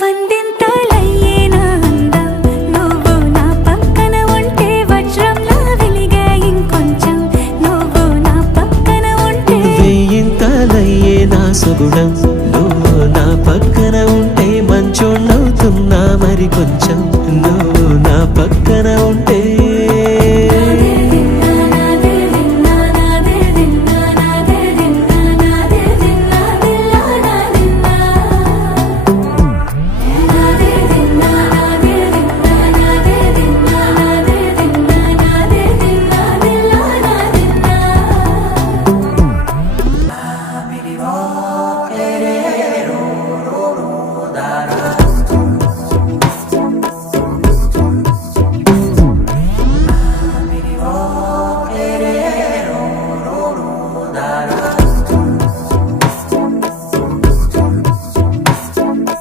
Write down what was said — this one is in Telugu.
వందింతలయ్యేనా అందం నువ్వు నా పక్కన ఉంటే వజ్రంలా వెలిగే ఇంకొంచెం నువ్వు నా పక్కన ఉంటే వెయ్యింతలయ్యేనా సుగుణం నువ్వు నా పక్కన ఉంటే మంచోణ్ణవుతున్నా మరి కొంచెం